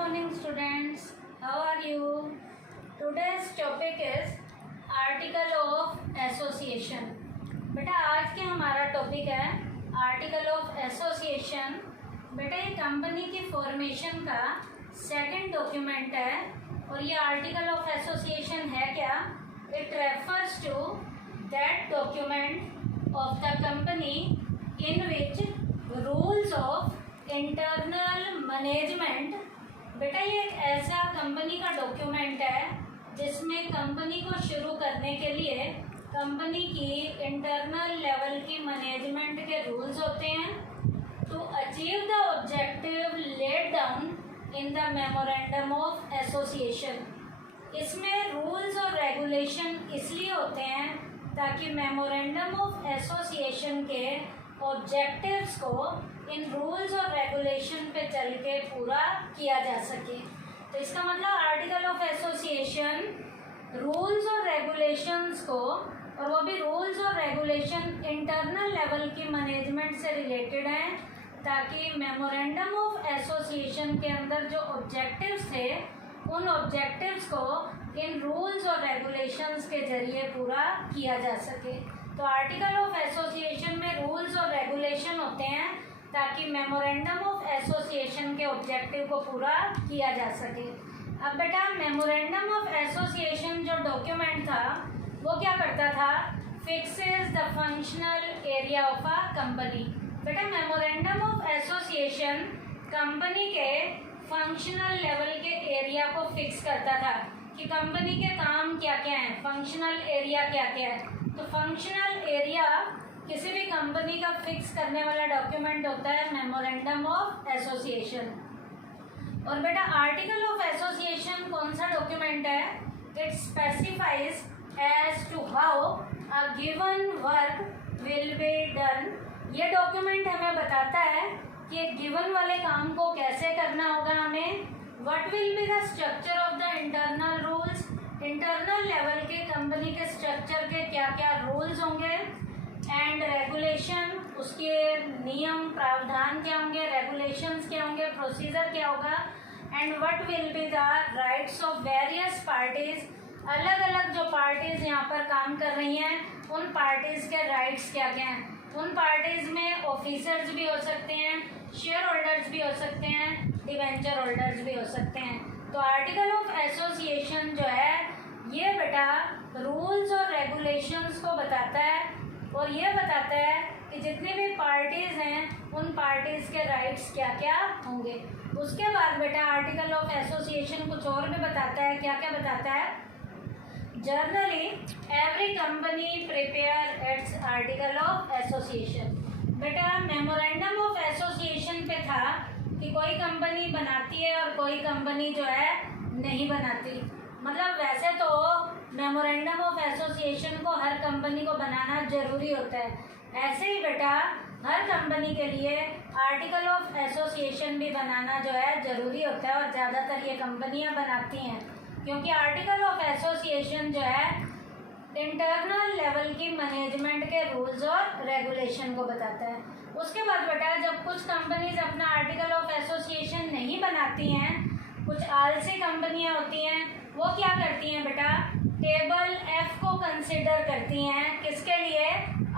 morning students, how are you? Today's topic is article of association. बेटा आज के हमारा टॉपिक है आर्टिकल ऑफ एसोसिएशन. बेटा ये कंपनी की फॉर्मेशन का सेकंड डॉक्यूमेंट है और ये आर्टिकल ऑफ एसोसिएशन है क्या? It refers to that document of the company in which rules of internal management. बेटा ये एक ऐसा कंपनी का डॉक्यूमेंट है जिसमें कंपनी को शुरू करने के लिए कंपनी की इंटरनल लेवल की मैनेजमेंट के रूल्स होते हैं to achieve the objective laid down in the memorandum of association. इसमें रूल्स और रेगुलेशन इसलिए होते हैं ताकि मेमोरेंडम ऑफ एसोसिएशन के ऑब्जेक्टिव्स को इन रूल्स और रेगुलेशन पे चल के पूरा किया जा सके. तो इसका मतलब आर्टिकल ऑफ एसोसिएशन रूल्स और रेगुलेशंस को, और वो भी रूल्स और रेगुलेशन इंटरनल लेवल की मैनेजमेंट से रिलेटेड हैं ताकि मेमोरेंडम ऑफ एसोसिएशन के अंदर जो ऑब्जेक्टिव्स थे उन ऑब्जेक्टिव्स को इन रूल्स और रेगुलेशंस के जरिए पूरा किया जा सके. तो आर्टिकल ऑफ एसोसिएशन में रूल्स और रेगुलेशन होते हैं ताकि मेमोरेंडम ऑफ एसोसिएशन के ऑब्जेक्टिव को पूरा किया जा सके. अब बेटा मेमोरेंडम ऑफ एसोसिएशन जो डॉक्यूमेंट था वो क्या करता था? Fixes the functional area of a company. बेटा मेमोरेंडम ऑफ एसोसिएशन कंपनी के फंक्शनल लेवल के एरिया को फिक्स करता था कि कंपनी के काम क्या क्या हैं, फंक्शनल एरिया क्या क्या है. तो फंक्शनल एरिया किसी भी कंपनी का फिक्स करने वाला डॉक्यूमेंट होता है मेमोरेंडम ऑफ एसोसिएशन. और बेटा आर्टिकल ऑफ एसोसिएशन कौन सा डॉक्यूमेंट है? It specifies as to how a given work will be done. ये डॉक्यूमेंट हमें बताता है कि एक गिवन वाले काम को कैसे करना होगा हमें. What will be the structure of the internal rules. Internal level के कंपनी के स्ट्रक्चर के क्या क्या रूल्स होंगे एंड रेगुलेशन, उसके नियम प्रावधान क्या होंगे, रेगुलेशंस क्या होंगे, प्रोसीजर क्या होगा. And what will be the rights of various parties. अलग अलग जो पार्टीज यहाँ पर काम कर रही हैं उन पार्टीज के राइट्स क्या क्या हैं. उन पार्टीज में ऑफिसर्स भी हो सकते हैं, शेयर होल्डर्स भी हो सकते हैं, डिवेंचर होल्डर्स भी हो सकते हैं. तो आर्टिकल ऑफ एसोसिएशन जो है ये बेटा रूल्स और रेगुलेशंस को बताता है और ये बताता है कि जितनी भी पार्टीज हैं उन पार्टीज के राइट्स क्या क्या होंगे. उसके बाद बेटा आर्टिकल ऑफ एसोसिएशन कुछ और भी बताता है. क्या क्या बताता है? Generally every company prepare it's article of association. बेटा मेमोरेंडम ऑफ एसोसिएशन पे था कि कोई कंपनी बनाती है और कोई कंपनी जो है नहीं बनाती. मतलब वैसे तो मेमोरेंडम ऑफ एसोसिएशन को हर कंपनी को बनाना जरूरी होता है, ऐसे ही बेटा हर कंपनी के लिए आर्टिकल ऑफ एसोसिएशन भी बनाना जो है ज़रूरी होता है और ज़्यादातर ये कंपनियां बनाती हैं क्योंकि आर्टिकल ऑफ एसोसिएशन जो है इंटरनल लेवल की मैनेजमेंट के रूल्स और रेगुलेशन को बताता है. उसके बाद बेटा जब कुछ कंपनीज अपना आर्टिकल ऑफ एसोसिएशन नहीं बनाती हैं, कुछ आलसी कंपनियां होती हैं, वो क्या करती हैं बेटा? टेबल एफ को कंसिडर करती हैं. किसके लिए?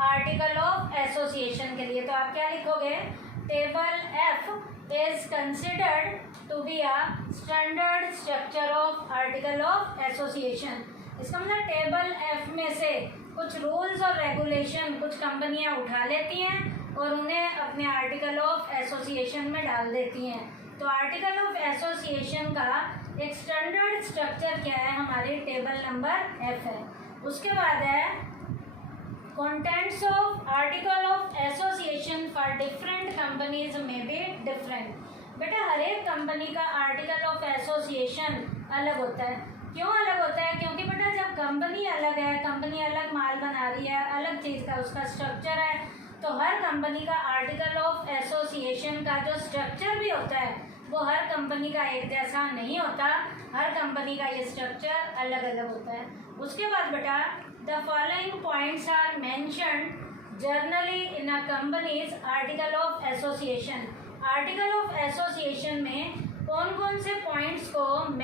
आर्टिकल ऑफ एसोसिएशन के लिए. तो आप क्या लिखोगे? Table F is considered to be a standard structure of article of association. इसका मतलब टेबल एफ में से कुछ रूल्स और रेगुलेशन कुछ कंपनियां उठा लेती हैं और उन्हें अपने आर्टिकल ऑफ एसोसिएशन में डाल देती हैं. तो आर्टिकल ऑफ एसोसिएशन का एक स्टैंडर्ड स्ट्रक्चर क्या है? हमारी टेबल नंबर एफ है. उसके बाद है contents of article of association for different companies में बी डिफरेंट. बेटा हर एक कंपनी का आर्टिकल ऑफ एसोसिएशन अलग होता है. क्यों अलग होता है? क्योंकि बेटा जब कंपनी अलग है, कंपनी अलग माल बना रही है, अलग चीज़ का उसका स्ट्रक्चर है, तो हर कंपनी का आर्टिकल ऑफ एसोसिएशन का जो स्ट्रक्चर भी होता है वो हर कंपनी का एक जैसा नहीं होता. हर कंपनी का ये स्ट्रक्चर अलग अलग होता है. उसके बाद बेटा the following points are mentioned generally in a companies article of association. Article of association में कौन कौन से पॉइंट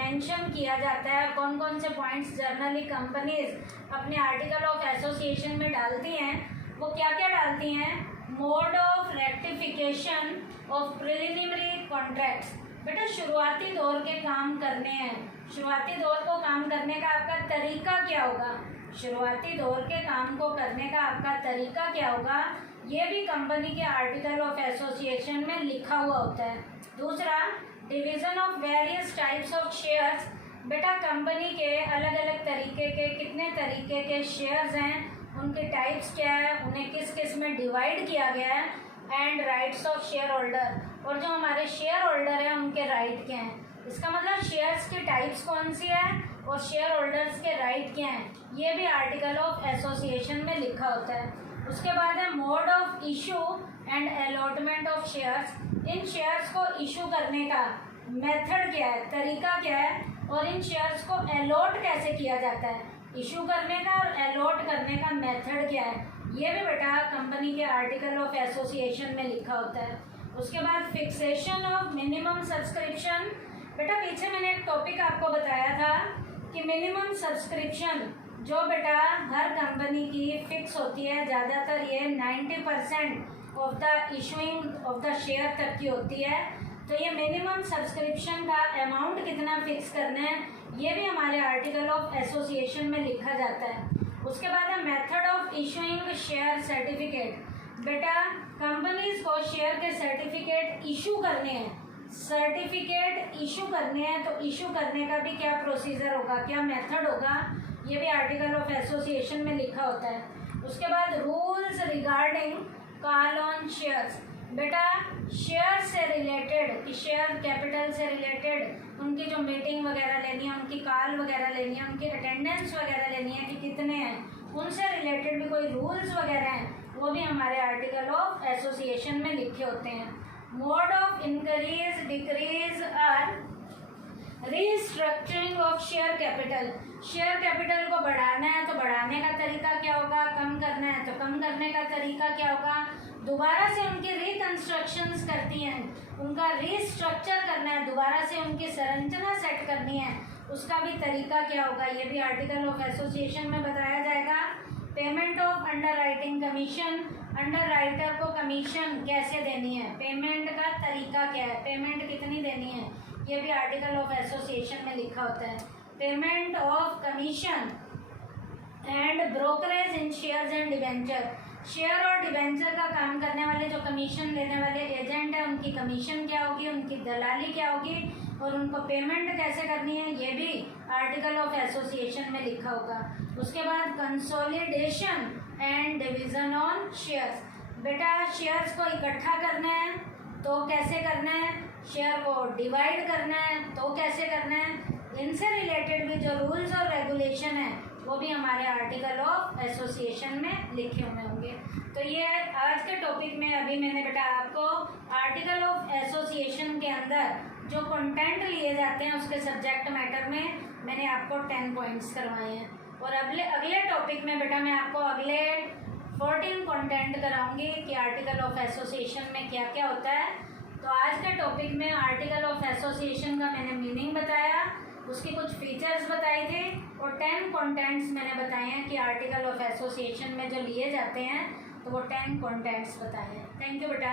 मेंशन किया जाता है, कौन कौन से पॉइंट्स जनरली कंपनीज अपने आर्टिकल ऑफ एसोसिएशन में डालती हैं, वो क्या क्या डालती हैं। Mode of rectification of preliminary contracts. बेटा शुरुआती दौर के काम करने हैं, शुरुआती दौर को काम करने का आपका तरीका क्या होगा, शुरुआती दौर के काम को करने का आपका तरीका क्या होगा, ये भी कंपनी के आर्टिकल ऑफ एसोसिएशन में लिखा हुआ होता है। दूसरा, division of various types of shares. बेटा कंपनी के अलग अलग तरीके के कितने तरीके के शेयर्स हैं, उनके टाइप्स क्या है, उन्हें किस किस में डिवाइड किया गया है। And rights of share holder, और जो हमारे शेयर होल्डर हैं उनके राइट क्या हैं। इसका मतलब शेयर्स की टाइप्स कौन सी है और शेयर होल्डर्स के राइट क्या हैं, ये भी आर्टिकल ऑफ एसोसिएशन में लिखा होता है। उसके बाद है mode of issue and allotment of shares. In shares को इशू करने का मेथड क्या है, तरीका क्या है, और इन शेयर्स को अलॉट कैसे किया जाता है, इशू करने का और अलॉट करने का मेथड क्या है, ये भी बेटा कंपनी के आर्टिकल ऑफ एसोसिएशन में लिखा होता है। उसके बाद फिक्सेशन ऑफ मिनिमम सब्सक्रिप्शन। बेटा पीछे मैंने एक टॉपिक आपको बताया था कि मिनिमम सब्सक्रिप्शन जो बेटा हर कंपनी की फिक्स होती है, ज़्यादातर ये 90% of the issuing of the share तक की होती है। तो ये मिनिमम सब्सक्रिप्शन का अमाउंट कितना फिक्स करना है, ये भी हमारे आर्टिकल ऑफ एसोसिएशन में लिखा जाता है। उसके बाद है method of issuing share certificate. बेटा कंपनीज को शेयर के सर्टिफिकेट इशू करने हैं, सर्टिफिकेट इशू करने हैं, तो इशू करने का भी क्या प्रोसीजर होगा, क्या मेथड होगा, ये भी आर्टिकल ऑफ एसोसिएशन में लिखा होता है। उसके बाद rules regarding call on shares. बेटा शेयर से रिलेटेड, शेयर कैपिटल से रिलेटेड उनकी जो मीटिंग वगैरह लेनी है, उनकी कॉल वगैरह लेनी है, उनकी अटेंडेंस वगैरह लेनी है कि कितने हैं, उनसे रिलेटेड भी कोई रूल्स वगैरह हैं, वो भी हमारे आर्टिकल ऑफ एसोसिएशन में लिखे होते हैं। मोड ऑफ इंक्रीज डिक्रीज और restructuring of share capital. Share capital को बढ़ाना है तो बढ़ाने का तरीका क्या होगा, कम करना है तो कम करने का तरीका क्या होगा, दोबारा से उनकी रिकंस्ट्रक्शंस करती हैं, उनका रीस्ट्रक्चर करना है, दोबारा से उनकी संरचना सेट करनी है, उसका भी तरीका क्या होगा, ये भी आर्टिकल ऑफ एसोसिएशन में बताया जाएगा। Payment of under writing commission. Under writer को कमीशन कैसे देनी है, पेमेंट का तरीका क्या है, पेमेंट कितनी देनी है, ये भी आर्टिकल ऑफ एसोसिएशन में लिखा होता है। Payment of commission and brokerage in shares and debenture. Share और डिबेंचर का काम करने वाले जो कमीशन लेने वाले एजेंट हैं, उनकी कमीशन क्या होगी, उनकी दलाली क्या होगी, और उनको पेमेंट कैसे करनी है, ये भी आर्टिकल ऑफ एसोसिएशन में लिखा होगा। उसके बाद consolidation and division on shares. बेटा शेयर्स को इकट्ठा करना है तो कैसे करना है, शेयर को डिवाइड करना है तो कैसे करना है, इनसे रिलेटेड भी जो रूल्स और रेगुलेशन है वो भी हमारे आर्टिकल ऑफ एसोसिएशन में लिखे हुए होंगे। तो ये आज के टॉपिक में अभी मैंने बेटा आपको आर्टिकल ऑफ एसोसिएशन के अंदर जो कंटेंट लिए जाते हैं उसके सब्जेक्ट मैटर में मैंने आपको 10 पॉइंट्स करवाए हैं, और अगले टॉपिक में बेटा मैं आपको अगले 14 कंटेंट कराऊंगी कि आर्टिकल ऑफ एसोसिएशन में क्या क्या होता है। तो आज के टॉपिक में आर्टिकल ऑफ एसोसिएशन का मैंने मीनिंग बताया, उसकी कुछ फीचर्स बताई थी, और 10 कंटेंट्स मैंने बताए हैं कि आर्टिकल ऑफ एसोसिएशन में जो लिए जाते हैं, तो वो 10 कंटेंट्स बताए हैं। थैंक यू बेटा।